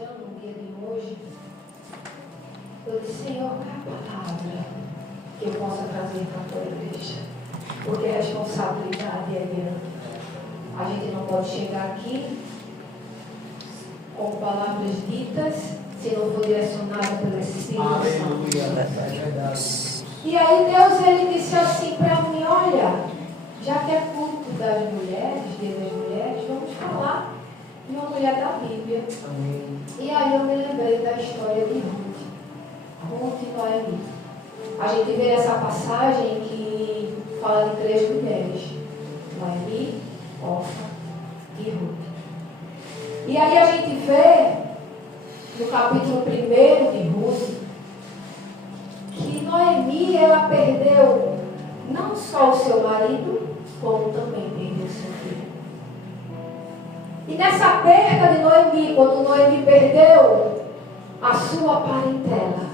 ministrando no dia de hoje, eu disse, Senhor, qual é a palavra que eu possa trazer para a tua igreja? Porque a responsabilidade é grande. A gente não pode chegar aqui com palavras ditas se não for direcionada pelo Espírito Santo. É verdade. E aí Deus, ele disse assim para mim, olha, já que é culto das mulheres, dia das mulheres, vamos falar de uma mulher da Bíblia. Amém. E aí eu me lembrei da história de Ruth. Ruth e Noemi. A gente vê essa passagem que fala de 3 mulheres. Noemi, Orfa e Ruth. E aí a gente vê no capítulo 1 de Ruth que Noemi, ela perdeu não só o seu marido, como também perdeu o seu filho. E nessa perda de Noemi, quando Noemi perdeu a sua parentela,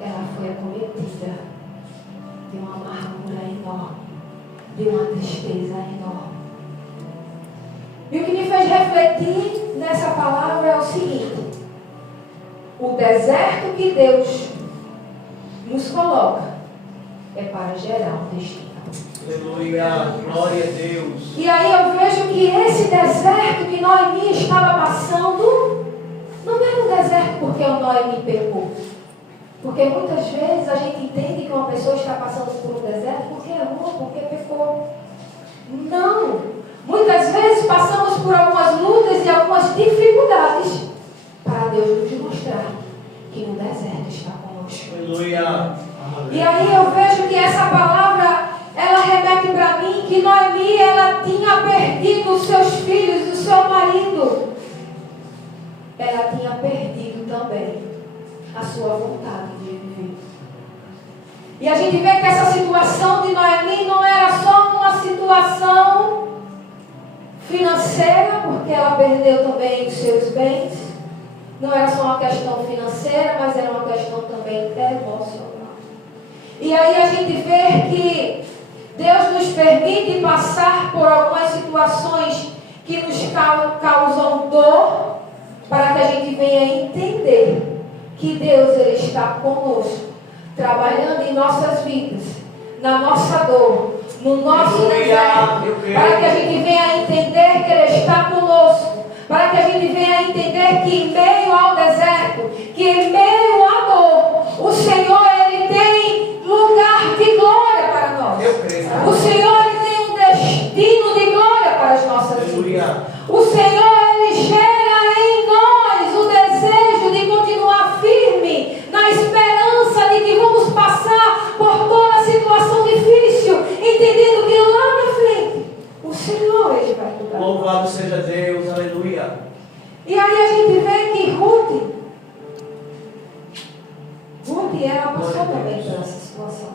ela foi acometida de uma amargura enorme, de uma tristeza enorme. E o que me fez refletir nessa palavra é o seguinte: o deserto que Deus nos coloca é para gerar um destino. Aleluia, glória a Deus. E aí eu vejo que esse deserto que Noemi estava passando não era um deserto porque o Noemi pecou. Porque muitas vezes a gente entende que uma pessoa está passando por um deserto porque errou, porque pecou. Não! Muitas vezes passamos por algumas lutas e algumas dificuldades para Deus nos mostrar que no deserto está conosco. Aleluia. E aí eu vejo que essa palavra, ela remete para mim que Noemi, ela tinha perdido os seus filhos, o seu marido. Ela tinha perdido também a sua vontade de viver. E a gente vê que essa situação de Noemi não era só uma situação financeira, porque ela perdeu também os seus bens. Não era só uma questão financeira, mas era uma questão também emocional. E aí a gente vê que Deus nos permite passar por algumas situações que nos causam dor, para que a gente venha entender que Deus, ele está conosco, trabalhando em nossas vidas, na nossa dor, no nosso deserto, para que a gente venha entender que Ele está conosco, para que a gente venha entender que em meio ao deserto, que em meio à dor, o Senhor, Ele tem lugar de glória para nós. O Senhor, Ele tem um destino de glória para as nossas vidas. O Senhor, Ele gera em nós o desejo de continuar firme, na esperança de que vamos passar por toda a situação difícil, entendendo que lá na frente o Senhor, Ele vai cuidar. Louvado seja Deus, aleluia. E aí a gente vê que Ruth, ela passou também por essa situação.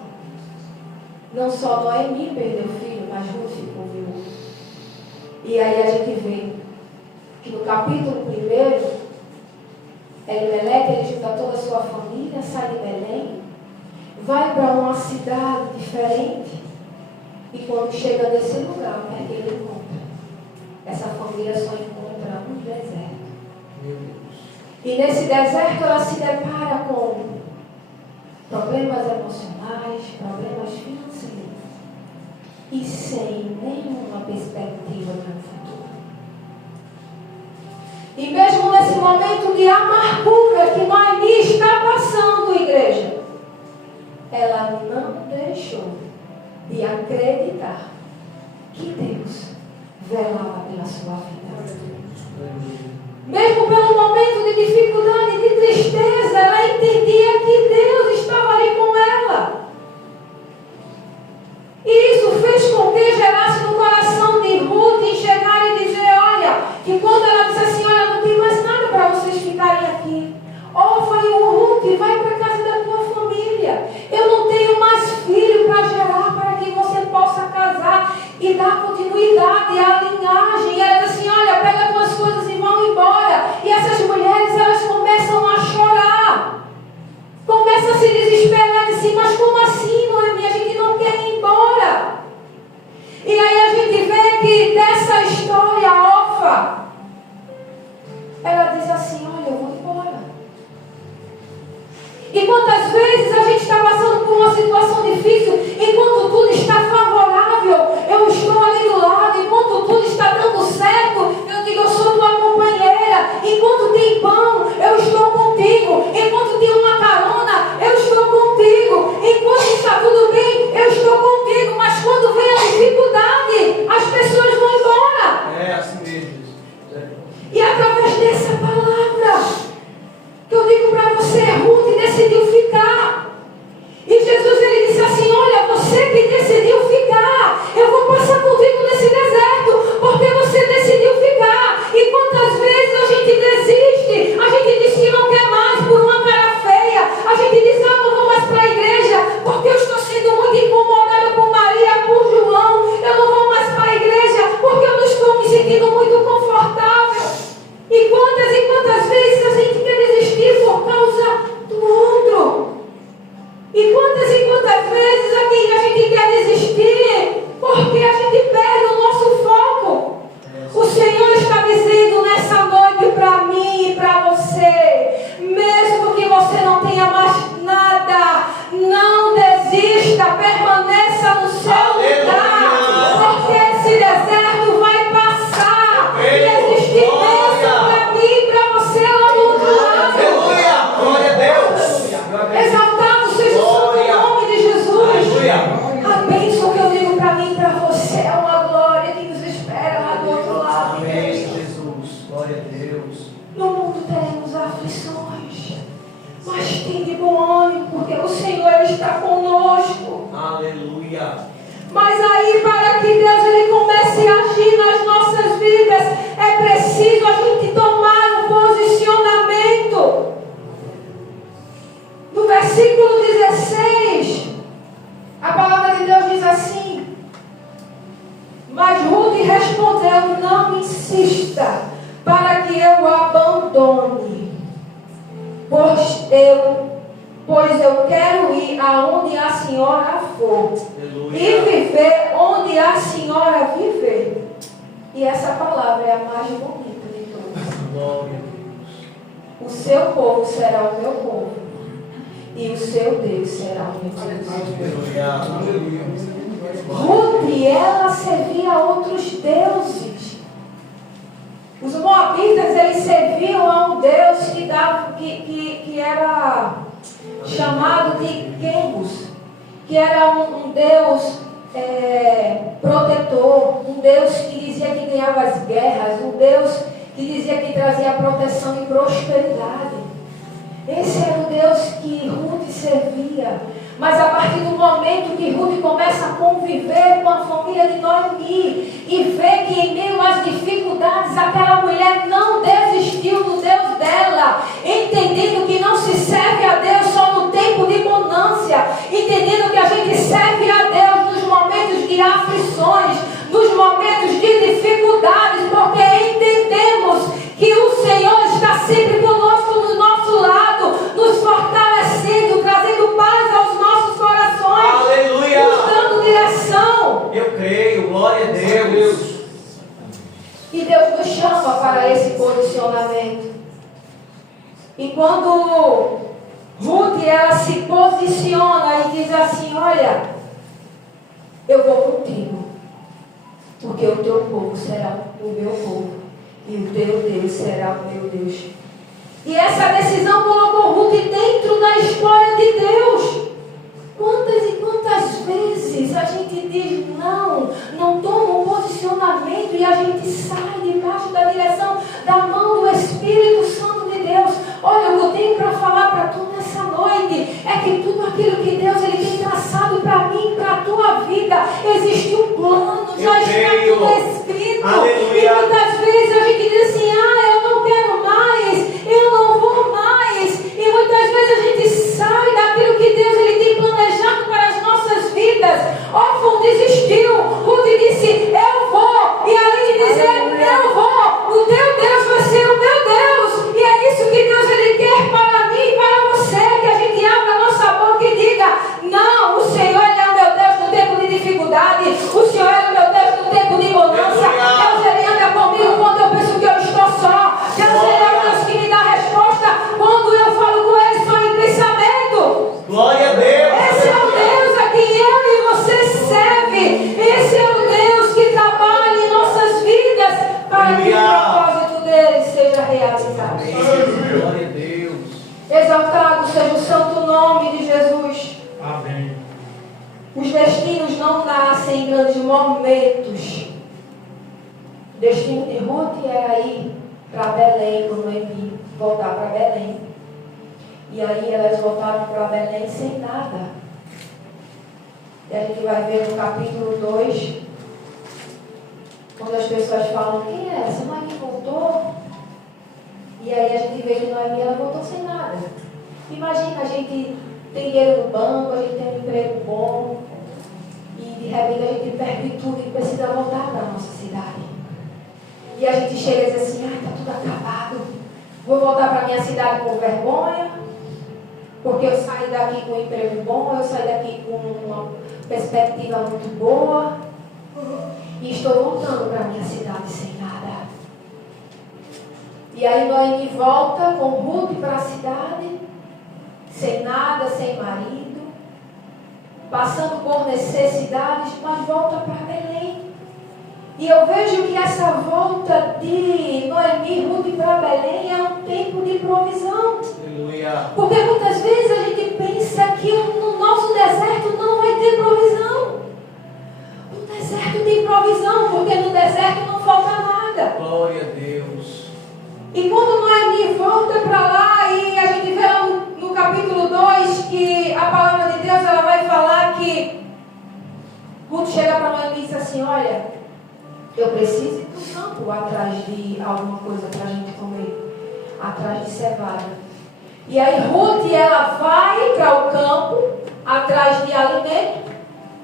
Não só Noemi perdeu o filho, mas Ruth ficou viúva. E aí a gente vê que no capítulo 1, Elimelec, ele junta toda a sua família, sai de Belém, vai para uma cidade diferente, e quando chega nesse lugar, o que é que ele encontra? Essa família só encontra um deserto. Meu Deus. E nesse deserto ela se depara com problemas emocionais, problemas financeiros, e sem nenhuma perspectiva para o futuro. E mesmo nesse momento de amargura que Noemi está passando, igreja, ela não deixou de acreditar que Deus velava pela sua vida. Mesmo pelo momento de dificuldade, de tristeza, ela entendia que Deus estava ali com ela. E isso fez com que gerasse no coração de Ruth enxergar e dizer, olha, que quando ela disse assim, olha, não tem mais nada para vocês ficarem aqui. Orfa e Ruth, vai para a casa da tua família. Eu não tenho mais filho para gerar, para que você possa casar e dar continuidade à linhagem. E ela diz assim, olha, pega as tuas coisas e vão embora. E essas mulheres, elas começam Aleluia. Mas aí, para que Deus ele comece a agir nas nossas vidas, é preciso a gente tomar um posicionamento. No versículo 16, a palavra de Deus diz assim: mas Ruth respondeu: não insista para que eu o abandone, pois eu quero ir aonde a senhora for. Aleluia. E viver onde a senhora viver. E essa palavra é a mais bonita de todas. Glória a Deus. O seu povo será o meu povo, e o seu Deus será o meu Deus. Aleluia. Ruth, ela servia a outros deuses. Os moabitas, eles serviam a um Deus que era chamado de Quemos, que era um Deus protetor, um Deus que dizia que ganhava as guerras, um Deus que dizia que trazia proteção e prosperidade. Esse era o Deus que Ruth servia. Mas a partir do momento que Ruth começa a conviver com a família de Noemi e vê que em meio às dificuldades aquela mulher não desistiu do Deus dela, entendendo que não se serve a Deus só no tempo de bonância, entendendo que a gente serve a Deus nos momentos de aflições, nos momentos de dificuldades, porque entendemos que o Senhor está sempre conosco do nosso lado, nos fortalecendo, trazendo paz aos nossos corações. Aleluia. Nos dando direção. Eu creio, glória a Deus. E Deus nos chama para esse posicionamento. E quando Ruth ela se posiciona e diz assim: olha, eu vou contigo, porque o teu povo será o meu povo, e o teu Deus será o meu Deus. E essa decisão colocou Ruth dentro da história de Deus. Quantas e quantas vezes a gente diz não toma um posicionamento e a gente sai debaixo da direção da mão do Espírito Santo de Deus. Olha, o que eu tenho para falar para tu nessa noite é que tudo aquilo que Deus ele tem traçado para mim, para a tua vida, existe um plano, já está tudo escrito. Aleluia. E muitas vezes a gente diz assim: eu não quero mais, eu não vou mais. E muitas vezes a gente sai daquilo que Deus ele tem planejado para as nossas vidas. Órfão desistiu, Ruth disse: eu vou. E além de dizer eu vou, o teu Deus vai ser o meu Deus. E é isso que Deus ele quer para mim e para você, que a gente abra a nossa boca e diga: não, o Senhor ele é o meu Deus no tempo de dificuldade, o Senhor é o meu Deus no tempo de bonança. Deus ele anda comigo quando eu penso que eu estou só. Deus ele é o Deus que me dá resposta quando eu falo com ele só em pensamento. Glória a Deus. Esse é o Deus a quem eu e você serve. Esse é o Deus que trabalha em nossas vidas para que o propósito dele seja realizado. Glória a Deus. Exaltado seja o santo nome de Jesus. Amém. Os destinos não nascem em grandes momentos. O destino de Ruth era ir para Belém, quando Noemi voltar para Belém. E aí elas voltaram para Belém sem nada. E a gente vai ver no capítulo 2, quando as pessoas falam: quem é essa? Noemi voltou? E aí a gente vê que Noemi ela voltou sem nada. Imagina, a gente tem dinheiro no banco, a gente tem um emprego bom, e de repente a gente perde tudo e precisa voltar para a nossa cidade. E a gente chega e diz assim: está tudo acabado, vou voltar para a minha cidade com vergonha, porque eu saí daqui com um emprego bom, eu saí daqui com uma perspectiva muito boa, e estou voltando para a minha cidade sem nada. E aí Noemi volta com Ruth para a cidade, sem nada, sem marido, passando por necessidades, mas volta para Belém. E eu vejo que essa volta de Noemi e Ruth para Belém é um tempo de provisão. Aleluia. Porque muitas vezes a gente pensa que no nosso deserto não vai ter provisão. No deserto tem provisão, porque no deserto não falta nada. Glória a Deus. E quando Noemi volta para lá, e a gente vê lá no capítulo 2 que a palavra de Deus ela vai falar que assim, olha, eu preciso ir para o campo atrás de alguma coisa para a gente comer, atrás de cevada. E aí Ruth, ela vai para o campo atrás de alimento,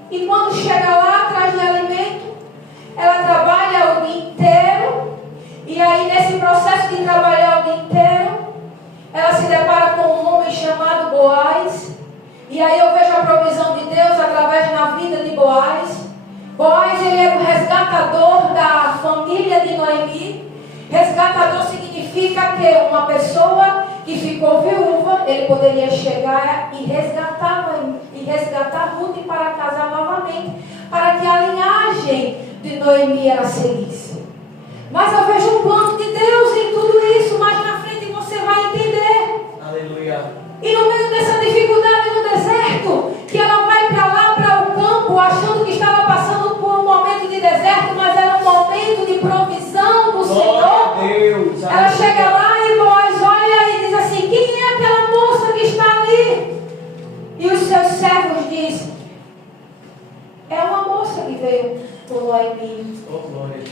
e quando chega lá atrás de alimento, ela trabalha o dia inteiro, e aí nesse processo de trabalhar o dia inteiro, ela se depara com um homem chamado Boaz. E aí eu vejo a provisão de Deus através da vida de Boaz. Boaz, ele era o resgatador da família de Noemi. Resgatador significa que uma pessoa que ficou viúva, ele poderia chegar e resgatar Ruth para casar novamente, para que a linhagem de Noemi ela seguisse. Mas eu vejo um plano de Deus em tudo isso, mais na frente você vai entender. Aleluia. E no meio dessa dificuldade no deserto, que ela vai para lá, para o campo, achando que estava passando por um momento de deserto, mas era um momento de provisão do Senhor. Deus, ela chega lá e Boaz olha e diz assim: quem é aquela moça que está ali? E os seus servos dizem: é uma moça que veio com Noemi,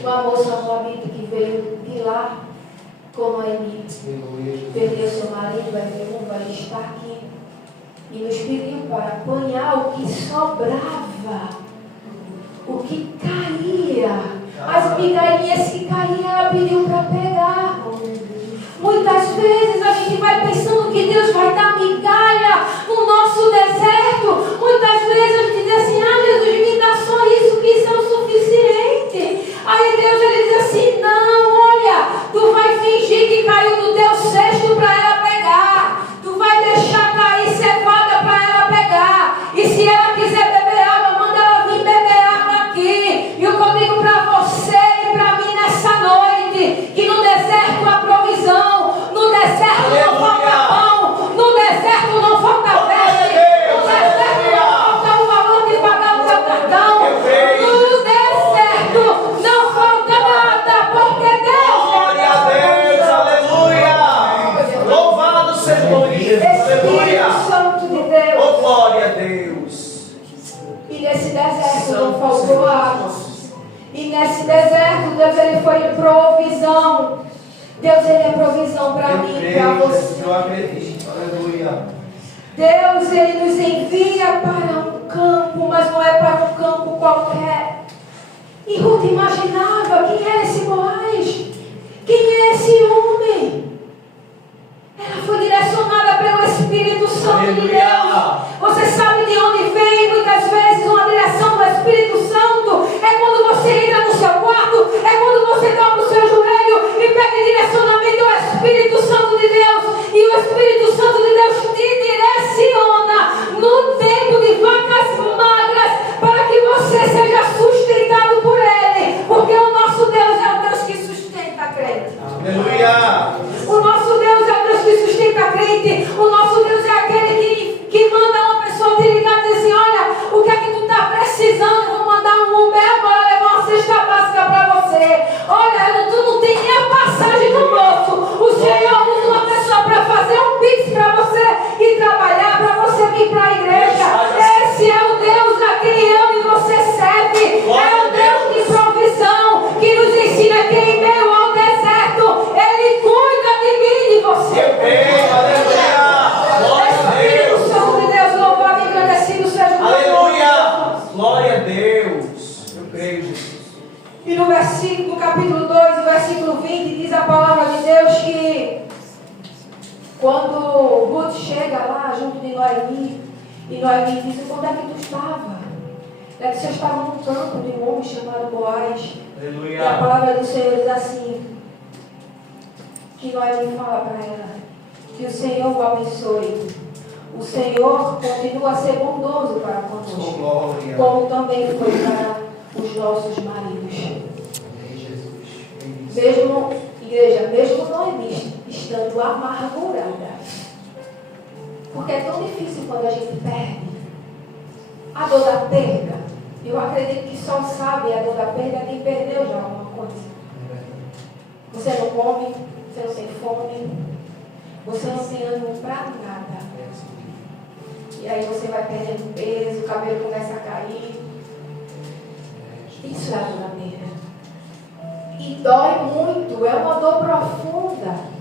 uma moça moabita que veio de lá com Noemi, perdeu seu marido, vai viúva, ela está aqui e nos pediu para apanhar o que sobrava, o que caía, as migalhinhas que caíam, ela pediu para pegar. Muitas vezes a gente vai pensando que Deus vai dar migalha no nosso deserto. Muitas vezes a gente diz assim: ah, Jesus, me dá só isso, que isso é o suficiente. Aí Deus ele diz assim: não, olha, tu vai fingir que caiu no teu cesto para ela pegar. Tu vai deixar cair cevada para ela pegar. E se ela quiser beber água, manda ela vir beber água aqui. E eu digo para você e para mim nessa noite, que no deserto há provisão. No deserto não falta pão. No deserto não falta veste. No deserto não falta o valor de pagar o teu cartão. No deserto não falta nada, porque Deus glória a Deus, aleluia. Louvado seja o nome de Jesus, aleluia. Espírito Santo de Deus. Oh, glória a Deus. E nesse deserto não faltou água. E nesse deserto Deus ele foi provisão. Deus ele é provisão para mim e para você. Eu acredito, aleluia. Deus ele nos envia para um campo, mas não é para um campo qualquer. E Ruth imaginava: quem é esse Boaz? Quem é esse homem? Ela foi direcionada pelo Espírito Santo de Deus. Você sabe de onde vem muitas vezes uma direção do Espírito Santo? É quando você entra no seu quarto, é quando você dobra o seu joelho e pede direcionamento ao Espírito Santo de Deus. E o Espírito Santo de Deus te direciona no tempo de vacas magras para que você seja sustentado por Ele. Porque o nosso Deus é o Deus que sustenta a crente. Aleluia. O nosso Deus é o Deus que sustenta a crente. O nosso Deus é aquele que manda uma pessoa te ligar e dizer assim: olha, o que é que tu está precisando? Eu vou mandar um Uber agora levar uma cesta básica para você. Olha, tu não tem nem a passagem no bolso. O Senhor usa uma pessoa para fazer um pix para você ir trabalhar, para você vir para a igreja. Esse é o Deus a quem eu e você serve. É o Deus de provisão que nos ensina que em meio ao deserto Ele cuida de mim e de você. Espírito Santo de Deus, louvado e agradecido seja o teu nome. Aleluia. Glória a Deus. Eu creio, Jesus. E no versículo, capítulo 2, no versículo 20, diz a palavra de Deus que quando Ruth chega lá junto de Noemi, e Noemi diz: onde é que tu estava? É que você estava num campo de um homem chamado Boaz. Aleluia. E a palavra do Senhor diz assim, que Noemi fala para ela: que o Senhor o abençoe. O Senhor continua a ser bondoso para conosco, como também foi para os nossos maridos. Mesmo, igreja, mesmo Noemi estando amargurada, porque é tão difícil quando a gente perde. A dor da perda, eu acredito que só sabe a dor da perda quem perdeu já alguma coisa. Você não come, você não tem fome, você não tem ânimo para nada. E aí você vai perdendo peso, o cabelo começa a cair. Isso é a dor da beira. E dói muito, é uma dor profunda.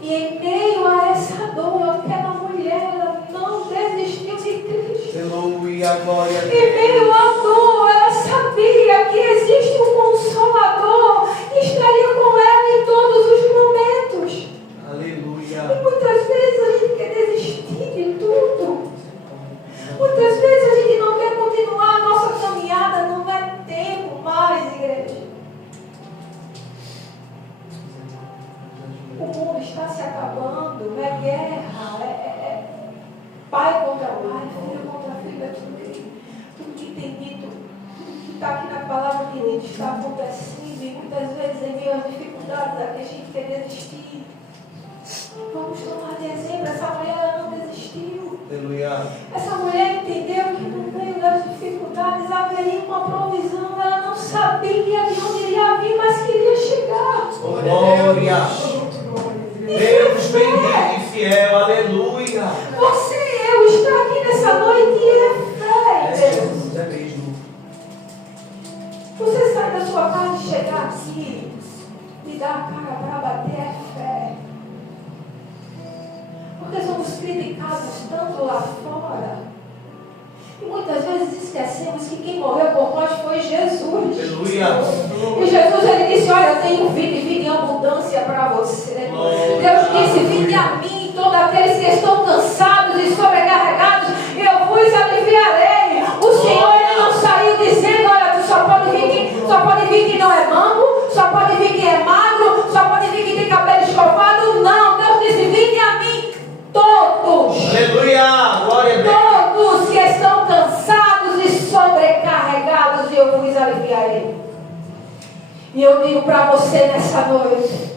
E em meio a essa dor, aquela mulher, ela não desistiu de Cristo. Aleluia, glória a Deus. Em meio à dor, ela sabia que existe um Consolador que estaria com ela em todos os momentos. Aleluia. E muitas vezes a gente quer desistir de tudo. Muitas vezes a gente não quer continuar a nossa caminhada, não é tempo mais, igreja. O mundo está se acabando, é guerra, é pai contra pai, filho contra filho, é tudo que tem dito, tudo que está aqui na palavra que dito está acontecendo, e muitas vezes em meio às dificuldades a gente quer desistir. Vamos tomar de exemplo, essa mulher ela não desistiu. Aleluia. Essa mulher entendeu que no meio das dificuldades haveria uma provisão, ela não sabia de onde iria vir, mas queria chegar. Glória. Deus bendito e fiel, aleluia. Você e eu estar aqui nessa noite é fé, Deus. É mesmo. Você sai da sua casa e chegar aqui, me dar a cara para bater é fé. Porque somos criticados tanto lá fora. E muitas vezes esquecemos que quem morreu por nós foi Jesus. Aleluia. E Jesus ele disse: olha, eu tenho vida e vida em abundância para você. Deus disse: vinde a mim, todos aqueles que estão cansados e sobrecarregados, eu vos aliviarei. O Senhor ele não saiu dizendo: olha, tu só pode vir quem não é manco, só pode vir quem é magro, só pode vir quem tem cabelo escovado. Não, Deus disse: vinde a mim, todos. Aleluia, glória a Deus. Todos que estão cansados e sobrecarregados, e eu vos aliviarei. E eu digo para você nessa noite: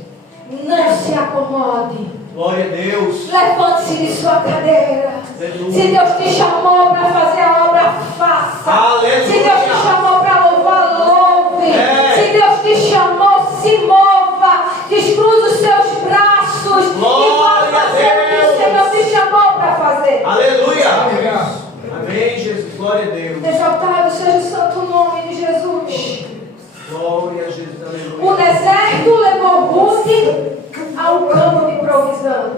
não se acomode. Glória a Deus. Levante-se de sua cadeira. Aleluia. Se Deus te chamou para fazer a obra, faça. Aleluia. Se Deus te chamou para louvar, louve. Se Deus te chamou, se mova. Descruza os seus braços. Glória e vá fazer o que o Senhor te chamou para fazer. Aleluia. Amém, Jesus. Glória a Deus. Exaltado seja o santo nome de Jesus. Glória a Jesus. Aleluia. O deserto levou Ruth ao campo de provisão.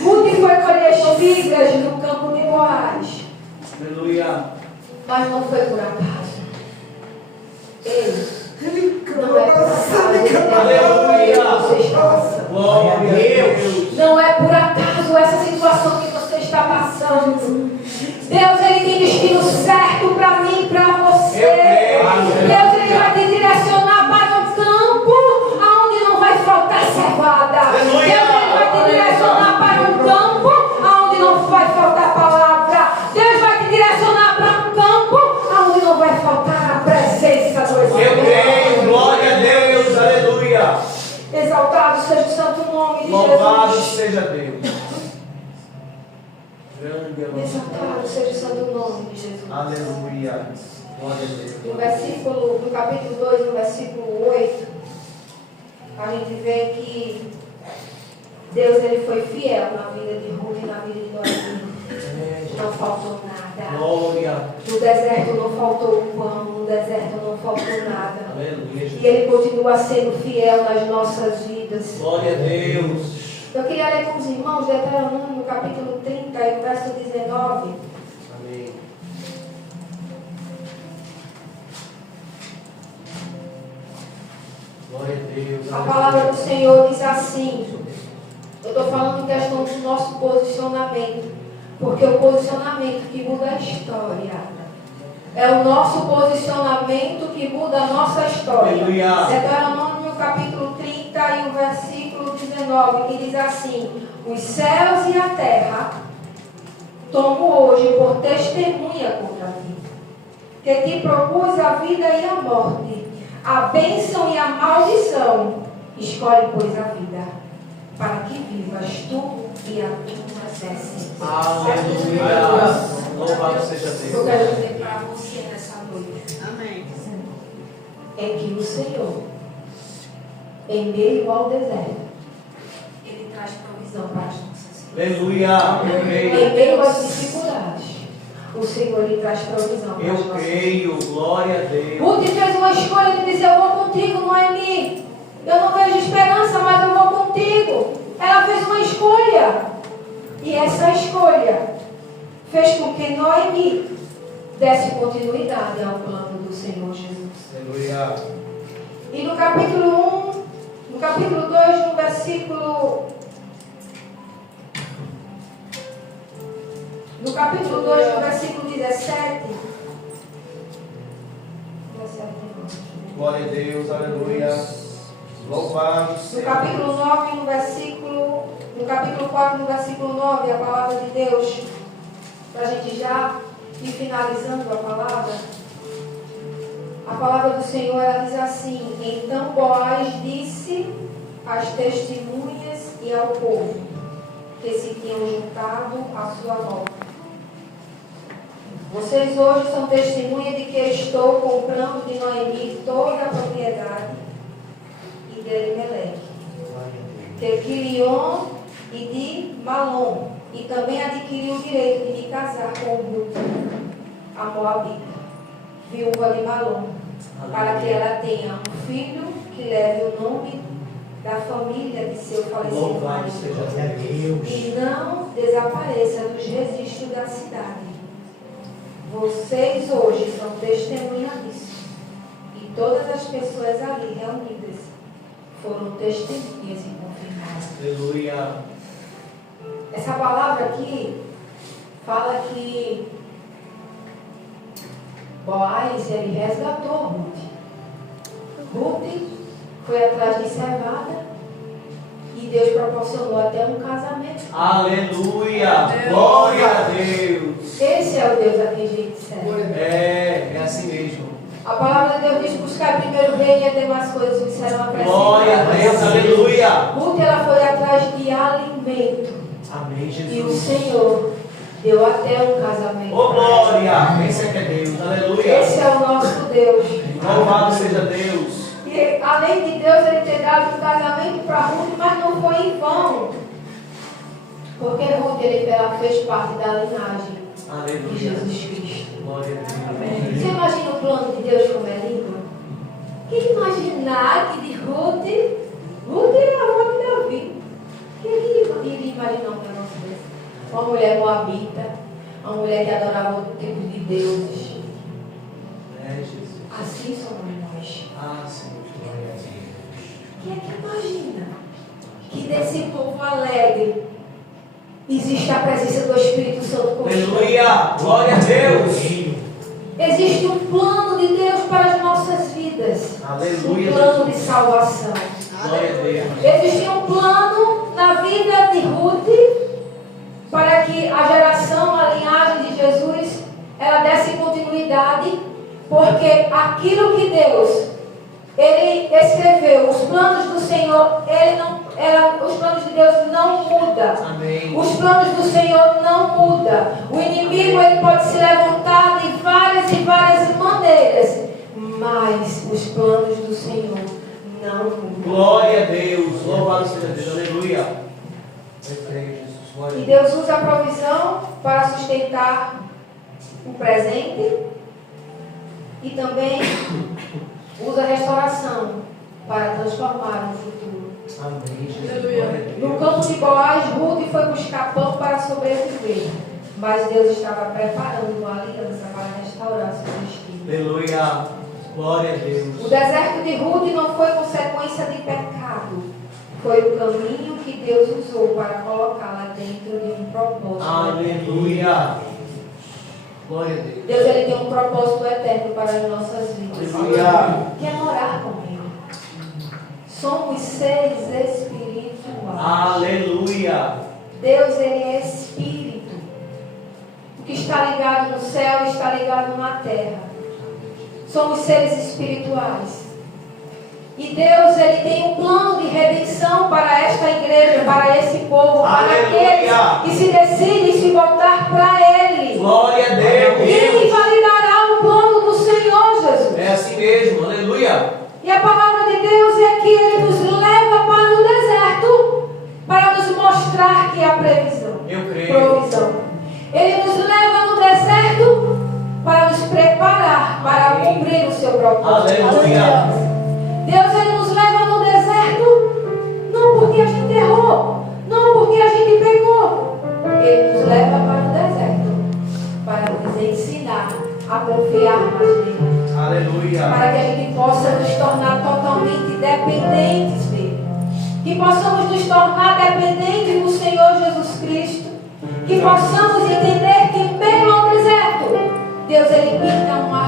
Ruth foi colher espigas no campo de Boaz. Aleluia. Mas não foi por acaso. Ele não é por acaso. Aleluia. Você está passando. Glória a Deus. Não é por acaso essa situação que você está passando. Deus ele tem destino certo para mim e para você. Deus ele vai te direcionar para um campo onde não vai faltar cevada. Deus ele vai te direcionar para um campo onde não vai faltar palavra. Deus vai te direcionar para um campo onde não vai faltar a presença do Espírito. Eu creio, glória a Deus, aleluia. Exaltado seja o santo nome de Louvado Jesus. seja Deus. Grande é o nosso Exaltado seja o santo nome de Jesus. Aleluia. Glória a Deus. No capítulo 2, no versículo 8, a gente vê que Deus ele foi fiel na vida de Ruth e na vida de Noemi. Não faltou nada. Glória. No deserto não faltou o pão, no deserto não faltou nada. Aleluia, E Jesus. Ele continua sendo fiel nas nossas vidas. Glória a Deus. Eu queria ler com os irmãos Deuteronômio, no capítulo 30, e no verso 19. Amém. Glória a Deus. A palavra do Senhor diz assim. Eu estou falando em questão do nosso posicionamento. Porque o posicionamento que muda a história. É o nosso posicionamento que muda a nossa história. Aleluia. Deuteronômio capítulo 30 e o versículo 19, que diz assim: os céus e a terra tomo hoje por testemunha contra ti, que te propus a vida e a morte, a bênção e a maldição. Escolhe, pois, a vida, para que vivas tu e a tua descendência. Aleluia. Louvado seja Eu Deus. quero dizer para você nessa noite. Amém. É que o Senhor, em meio ao deserto, Ele traz provisão para as nossas vidas. Aleluia. Em meio às dificuldades, o Senhor lhe traz provisão. Eu creio, glória a Deus. Ruth fez uma escolha de dizer: eu vou contigo, Noemi. Eu não vejo esperança, mas eu vou contigo. Ela fez uma escolha. E essa escolha fez com que Noemi desse continuidade ao plano do Senhor Jesus. Aleluia. E no capítulo 1, no capítulo 2, no versículo... No capítulo 2, no versículo 17... Glória a Deus, aleluia. Louvado No seja. capítulo 9, no versículo... No capítulo 4, no versículo 9, a palavra de Deus, para a gente já ir finalizando a palavra do Senhor, ela diz assim: então Boaz disse às testemunhas e ao povo que se tinham juntado à sua volta: vocês hoje são testemunha de que estou comprando de Noemi toda a propriedade e de Elimeleque, de Quilion e de Malom, e também adquiri o direito de me casar com Ruth, a Moabita, viúva de Malom, para que ela tenha um filho que leve o nome da família de seu falecido Louvado marido, seja Deus. e não desapareça dos registros da cidade. Vocês hoje são testemunhas disso, e todas as pessoas ali reunidas foram testemunhas e confirmadas. Aleluia. Essa palavra aqui fala que Boaz, ele resgatou Ruth. Ruth foi atrás de cevada e Deus proporcionou até um casamento. Aleluia. Glória a Deus. Esse é o Deus a quem a gente serve. É assim mesmo. A palavra de Deus diz: buscar primeiro o reino e demais coisas que serão acrescentadas. Glória a Deus, aleluia. Ruth, ela foi atrás de alimento. Amém, Jesus. E o Senhor deu até um casamento. Oh, glória. Esse é que é Deus, aleluia. Esse é o nosso Deus. Louvado seja Deus. E além de Deus ele ter dado um casamento para Ruth, mas não foi em vão. Porque Ruth, ela fez parte da linhagem de Aleluia. Jesus Cristo. Glória a Deus. Você imagina o plano de Deus como é lindo? Quem imaginar que de Ruth é a avó de Davi? Quem iria imaginar um negócio desse? Uma mulher moabita, uma mulher que adorava outro tipo de deuses. É, Jesus. Assim somos nós. Ah, Senhor, glória a Deus. Quem é que imagina que desse povo alegre existe a presença do Espírito Santo constante? Aleluia. Glória a Deus. Existe um plano de Deus para as nossas vidas. Aleluia. Um plano de salvação. Glória a Deus. Existia um plano na vida de Ruth para que a geração, a linhagem de Jesus, ela desse continuidade, porque aquilo que Deus ele escreveu, os planos do Senhor, os planos de Deus não mudam. Amém. Os planos do Senhor não mudam. O inimigo ele pode se levantar de várias e várias maneiras, mas os planos do Senhor não mudam. Glória a Deus. Louvado seja Deus. Aleluia. Eu creio, Jesus. Glória a E Deus. Deus usa a provisão para sustentar o presente e também usa a restauração para transformar o futuro. Amém, Jesus. Glória a Deus. No campo de Boaz, Ruth foi buscar pão para sobreviver, mas Deus estava preparando uma aliança para restaurar seu destino. Aleluia. Glória a Deus. O deserto de Ruth não foi consequência de pecado, foi o caminho que Deus usou para colocá-la dentro de um propósito. Aleluia. Glória a Deus. Deus ele tem um propósito eterno para as nossas vidas. Aleluia. Que é morar com Ele. Somos seres espirituais. Aleluia. Deus ele é espírito. O que está ligado no céu está ligado na terra. Somos seres espirituais. E Deus ele tem um plano de redenção para esta igreja, para esse povo, para aqueles que se decidem se voltar para Ele. Glória a Deus. E Ele validará o plano do Senhor, Jesus. É assim mesmo. Aleluia. E a palavra de Deus é que Ele nos leva para o deserto para nos mostrar que há previsão. Eu creio. Provisão. Ele nos leva no deserto propósito. Aleluia. Deus, Ele nos leva no deserto, não porque a gente errou, não porque a gente pecou. Ele nos leva para o deserto, para nos ensinar a confiar mais nele. Aleluia. Para que a gente possa nos tornar totalmente dependentes dele. Que possamos nos tornar dependentes do Senhor Jesus Cristo. Que possamos entender que em meio ao deserto, Deus, Ele pinta uma